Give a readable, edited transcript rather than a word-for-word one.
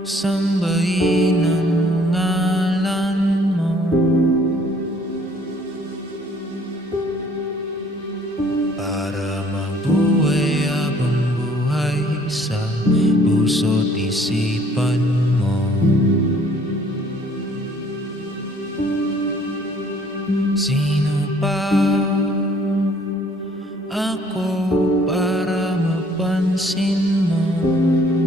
Sambahin ang ngalan mo, para mabuhay habang buhay sa puso't isipan mo. Sino pa ako para mapansin mo?